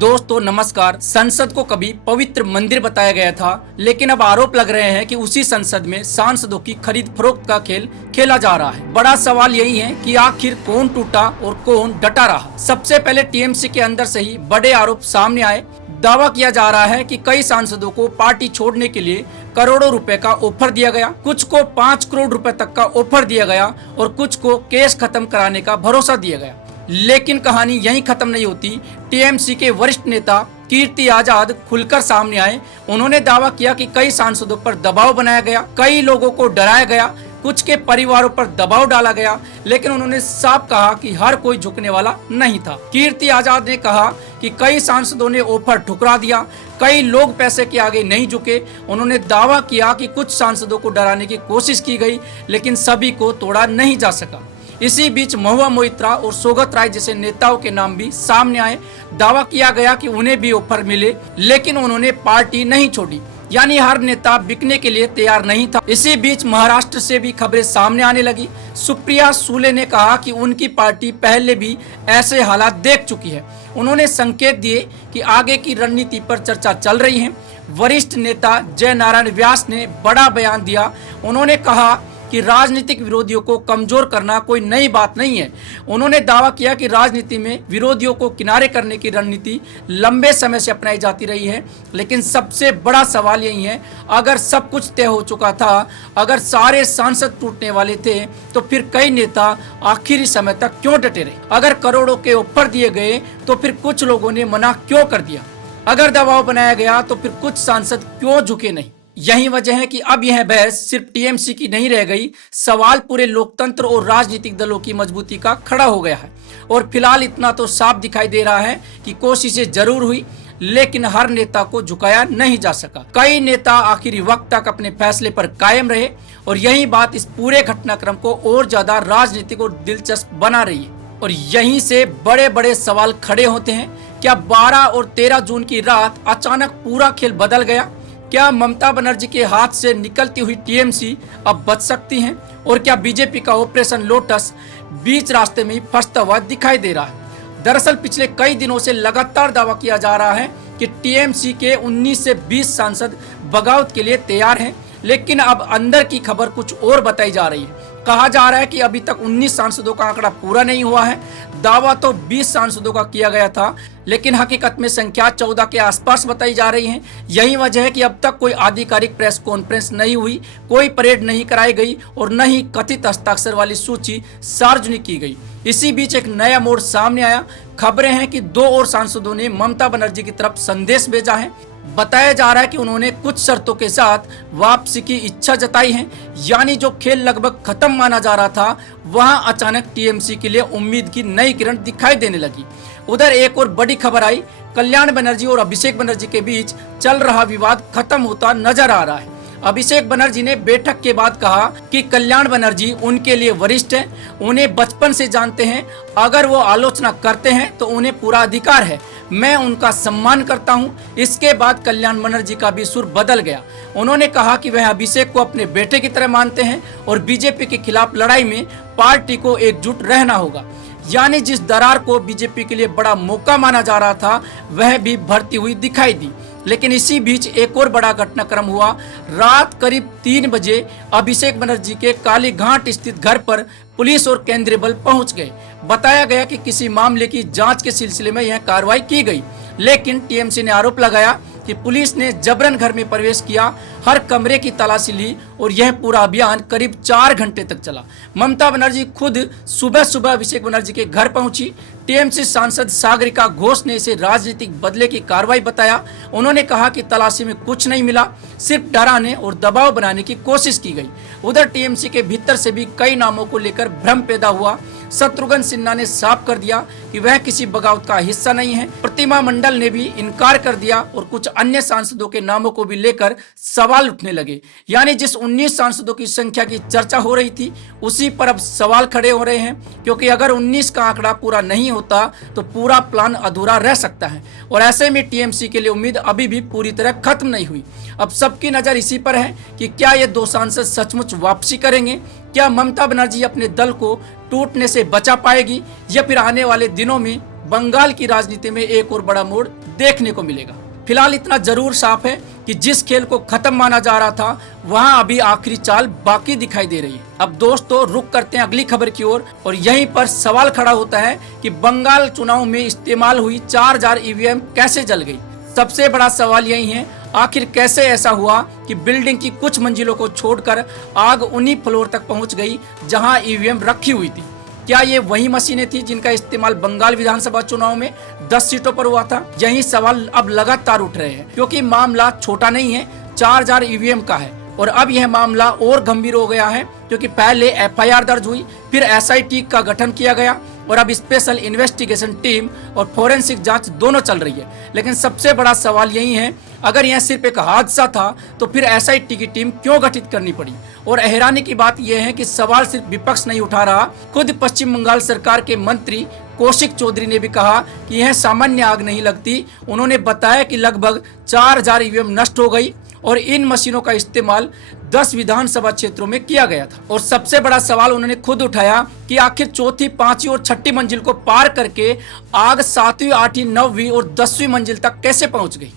दोस्तों नमस्कार। संसद को कभी पवित्र मंदिर बताया गया था, लेकिन अब आरोप लग रहे हैं कि उसी संसद में सांसदों की खरीद फरोख्त का खेल खेला जा रहा है। बड़ा सवाल यही है कि आखिर कौन टूटा और कौन डटा रहा। सबसे पहले टीएमसी के अंदर से ही बड़े आरोप सामने आए। दावा किया जा रहा है कि कई सांसदों को पार्टी छोड़ने के लिए करोड़ों रुपए का ऑफर दिया गया, कुछ को 5 करोड़ रुपए तक का ऑफर दिया गया और कुछ को केस खत्म कराने का भरोसा दिया गया। लेकिन कहानी यहीं खत्म नहीं होती। टीएमसी के वरिष्ठ नेता कीर्ति आजाद खुलकर सामने आए। उन्होंने दावा किया कि कई सांसदों पर दबाव बनाया गया, कई लोगों को डराया गया, कुछ के परिवारों पर दबाव डाला गया, लेकिन उन्होंने साफ कहा कि हर कोई झुकने वाला नहीं था। कीर्ति आजाद ने कहा कि कई सांसदों ने ऑफर ठुकरा दिया, कई लोग पैसे के आगे नहीं झुके। उन्होंने दावा किया कि कुछ सांसदों को डराने की कोशिश की गई, लेकिन सभी को तोड़ा नहीं जा सका। इसी बीच महुआ मोइत्रा और सोगत राय जैसे नेताओं के नाम भी सामने आए। दावा किया गया कि उन्हें भी ऑफर मिले, लेकिन उन्होंने पार्टी नहीं छोड़ी, यानी हर नेता बिकने के लिए तैयार नहीं था। इसी बीच महाराष्ट्र से भी खबरें सामने आने लगी। सुप्रिया सुले ने कहा कि उनकी पार्टी पहले भी ऐसे हालात देख चुकी है। उन्होंने संकेत दिए कि आगे की रणनीति पर चर्चा चल रही है। वरिष्ठ नेता जय नारायण व्यास ने बड़ा बयान दिया। उन्होंने कहा कि राजनीतिक विरोधियों को कमजोर करना कोई नई बात नहीं है। उन्होंने दावा किया कि राजनीति में विरोधियों को किनारे करने की रणनीति लंबे समय से अपनाई जाती रही है, लेकिन सबसे बड़ा सवाल यही है, अगर सब कुछ तय हो चुका था, अगर सारे सांसद टूटने वाले थे, तो फिर कई नेता आखिरी समय तक क्यों डटे रहे? अगर करोड़ों के ऑफर दिए गए तो फिर कुछ लोगों ने मना क्यों कर दिया? अगर दबाव बनाया गया तो फिर कुछ सांसद क्यों झुके नहीं? यही वजह है कि अब यह बहस सिर्फ टीएमसी की नहीं रह गई, सवाल पूरे लोकतंत्र और राजनीतिक दलों की मजबूती का खड़ा हो गया है। और फिलहाल इतना तो साफ दिखाई दे रहा है कि कोशिशें जरूर हुई, लेकिन हर नेता को झुकाया नहीं जा सका। कई नेता आखिरी वक्त तक अपने फैसले पर कायम रहे और यही बात इस पूरे घटनाक्रम को और ज्यादा राजनीतिक और दिलचस्प बना रही है। और यहीं से बड़े बड़े सवाल खड़े होते हैं। क्या 12 और 13 जून की रात अचानक पूरा खेल बदल गया? क्या ममता बनर्जी के हाथ से निकलती हुई टीएमसी अब बच सकती हैं? और क्या बीजेपी का ऑपरेशन लोटस बीच रास्ते में फंसता हुआ दिखाई दे रहा है? दरअसल पिछले कई दिनों से लगातार दावा किया जा रहा है कि टीएमसी के 19 से 20 सांसद बगावत के लिए तैयार हैं, लेकिन अब अंदर की खबर कुछ और बताई जा रही है। कहा जा रहा है कि अभी तक 19 सांसदों का आंकड़ा पूरा नहीं हुआ है। दावा तो 20 सांसदों का किया गया था, लेकिन हकीकत में संख्या 14 के आसपास बताई जा रही है। यही वजह है कि अब तक कोई आधिकारिक प्रेस कॉन्फ्रेंस नहीं हुई, कोई परेड नहीं कराई गई और न ही कथित हस्ताक्षर वाली सूची सार्वजनिक की गई। इसी बीच एक नया मोड़ सामने आया। खबरें हैं कि 2 और सांसदों ने ममता बनर्जी की तरफ संदेश भेजा है। बताया जा रहा है कि उन्होंने कुछ शर्तों के साथ वापसी की इच्छा जताई है, यानी जो खेल लगभग खत्म माना जा रहा था, वहां अचानक टीएमसी के लिए उम्मीद की नई किरण दिखाई देने लगी। उधर एक और बड़ी खबर आई। कल्याण बनर्जी और अभिषेक बनर्जी के बीच चल रहा विवाद खत्म होता नजर आ रहा है। अभिषेक बनर्जी ने बैठक के बाद कहा कि कल्याण बनर्जी उनके लिए वरिष्ठ हैं, उन्हें बचपन से जानते हैं, अगर वो आलोचना करते हैं तो उन्हें पूरा अधिकार है, मैं उनका सम्मान करता हूं। इसके बाद कल्याण बनर्जी का भी सुर बदल गया। उन्होंने कहा कि वह अभिषेक को अपने बेटे की तरह मानते हैं और बीजेपी के खिलाफ लड़ाई में पार्टी को एकजुट रहना होगा। यानी जिस दरार को बीजेपी के लिए बड़ा मौका माना जा रहा था, वह भी भरती हुई दिखाई दी। लेकिन इसी बीच एक और बड़ा घटनाक्रम हुआ। रात करीब 3 बजे अभिषेक बनर्जी के काली घाट स्थित घर पर पुलिस और केंद्रीय बल पहुंच गए। बताया गया कि किसी मामले की जांच के सिलसिले में यह कार्रवाई की गई, लेकिन टीएमसी ने आरोप लगाया कि पुलिस ने जबरन घर में प्रवेश किया, हर कमरे की तलाशी ली और यह पूरा अभियान करीब 4 घंटे तक चला। ममता बनर्जी खुद सुबह सुबह अभिषेक बनर्जी के घर पहुंची। टीएमसी सांसद सागरिका घोष ने इसे राजनीतिक बदले की कार्रवाई बताया। उन्होंने कहा कि तलाशी में कुछ नहीं मिला, सिर्फ डराने और दबाव बनाने की कोशिश की गई। उधर टीएमसी के भीतर से भी कई नामों को लेकर भ्रम पैदा हुआ। शत्रुघ्न सिन्हा ने साफ कर दिया कि वह किसी बगावत का हिस्सा नहीं है। प्रतिमा मंडल ने भी इनकार कर दिया और कुछ अन्य सांसदों के नामों को भी लेकर सवाल उठने लगे। यानी जिस 19 सांसदों की संख्या की चर्चा हो रही थी, उसी पर अब सवाल खड़े हो रहे हैं, क्योंकि अगर 19 का आंकड़ा पूरा नहीं होता तो पूरा प्लान अधूरा रह सकता है। और ऐसे में टीएमसी के लिए उम्मीद अभी भी पूरी तरह खत्म नहीं हुई। अब सबकी नजर इसी पर है कि क्या ये 2 सांसद सचमुच वापसी करेंगे? क्या ममता बनर्जी अपने दल को टूटने से बचा पाएगी, या फिर आने वाले दिनों में बंगाल की राजनीति में एक और बड़ा मोड़ देखने को मिलेगा। फिलहाल इतना जरूर साफ है कि जिस खेल को खत्म माना जा रहा था वहां अभी आखिरी चाल बाकी दिखाई दे रही है। अब दोस्तों रुक करते हैं अगली खबर की ओर और यहीं पर सवाल खड़ा होता है कि बंगाल चुनाव में इस्तेमाल हुई 4000 ईवीएम कैसे जल गई। सबसे बड़ा सवाल यही है, आखिर कैसे ऐसा हुआ कि बिल्डिंग की कुछ मंजिलों को छोड़कर आग उन्हीं फ्लोर तक पहुंच गई जहां ईवीएम रखी हुई थी। क्या ये वही मशीनें थी जिनका इस्तेमाल बंगाल विधानसभा चुनाव में 10 सीटों पर हुआ था? यही सवाल अब लगातार उठ रहे हैं क्योंकि मामला छोटा नहीं है, 4000 ईवीएम का है। और अब यह मामला और गंभीर हो गया है क्योंकि पहले एफआईआर दर्ज हुई, फिर एसआईटी का गठन किया गया और अब स्पेशल इन्वेस्टिगेशन टीम और फोरेंसिक जांच दोनों चल रही है। लेकिन सबसे बड़ा सवाल यही है, अगर यह सिर्फ एक हादसा था तो फिर एसआईटी की टीम क्यों गठित करनी पड़ी? और हैरानी की बात यह है कि सवाल सिर्फ विपक्ष नहीं उठा रहा, खुद पश्चिम बंगाल सरकार के मंत्री कौशिक चौधरी ने भी कहा कि यह सामान्य आग नहीं लगती। उन्होंने बताया कि लगभग 4000 ईवीएम नष्ट हो गई और इन मशीनों का इस्तेमाल 10 विधानसभा क्षेत्रों में किया गया था। और सबसे बड़ा सवाल उन्होंने खुद उठाया कि आखिर चौथी, पांचवी और छठी मंजिल को पार करके आग 7वीं, 8वीं, 9वीं और 10वीं मंजिल तक कैसे पहुंच गई,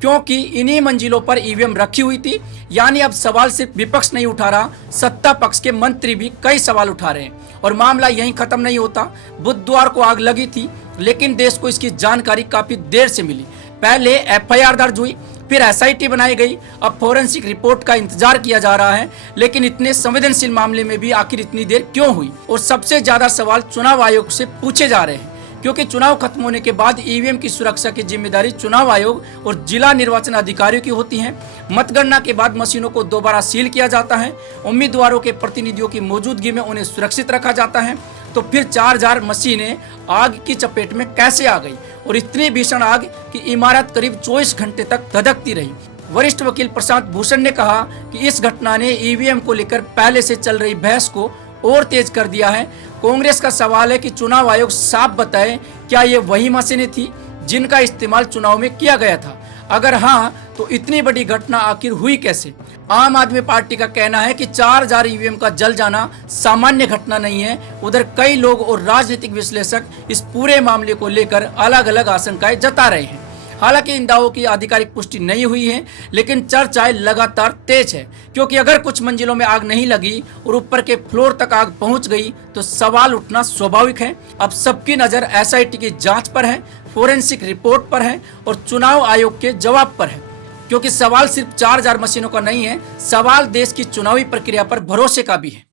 क्योंकि इन्हीं मंजिलों पर ईवीएम रखी हुई थी। यानी अब सवाल सिर्फ विपक्ष नहीं उठा रहा, सत्ता पक्ष के मंत्री भी कई सवाल उठा रहे हैं। और मामला यहीं खत्म नहीं होता। बुधवार को आग लगी थी लेकिन देश को इसकी जानकारी काफी देर से मिली। पहले एफआईआर दर्ज हुई, फिर एसआईटी बनाई गई, अब फोरेंसिक रिपोर्ट का इंतजार किया जा रहा है। लेकिन इतने संवेदनशील मामले में भी आखिर इतनी देर क्यों हुई? और सबसे ज्यादा सवाल चुनाव आयोग से पूछे जा रहे हैं क्योंकि चुनाव खत्म होने के बाद ईवीएम की सुरक्षा की जिम्मेदारी चुनाव आयोग और जिला निर्वाचन अधिकारियों की होती है। मतगणना के बाद मशीनों को दोबारा सील किया जाता है, उम्मीदवारों के प्रतिनिधियों की मौजूदगी में उन्हें सुरक्षित रखा जाता है। तो फिर 4000 मशीनें आग की चपेट में कैसे आ गई? और इतनी भीषण आग कि इमारत करीब 24 घंटे तक धधकती रही। वरिष्ठ वकील प्रशांत भूषण ने कहा कि इस घटना ने ईवीएम को लेकर पहले से चल रही बहस को और तेज कर दिया है। कांग्रेस का सवाल है कि चुनाव आयोग साफ बताए, क्या ये वही मशीनें थी जिनका इस्तेमाल चुनाव में किया गया था? अगर हाँ तो इतनी बड़ी घटना आखिर हुई कैसे? आम आदमी पार्टी का कहना है कि 4000 ईवीएम का जल जाना सामान्य घटना नहीं है। उधर कई लोग और राजनीतिक विश्लेषक इस पूरे मामले को लेकर अलग अलग आशंकाएं जता रहे हैं। हालांकि इन दावों की आधिकारिक पुष्टि नहीं हुई है, लेकिन चर्चाएं लगातार तेज है क्योंकि अगर कुछ मंजिलों में आग नहीं लगी और ऊपर के फ्लोर तक आग पहुंच गई तो सवाल उठना स्वाभाविक है। अब सबकी नजर एसआईटी की जांच पर है, फोरेंसिक रिपोर्ट पर है और चुनाव आयोग के जवाब पर है, क्योंकि सवाल सिर्फ 4000 मशीनों का नहीं है, सवाल देश की चुनावी प्रक्रिया पर भरोसे का भी है।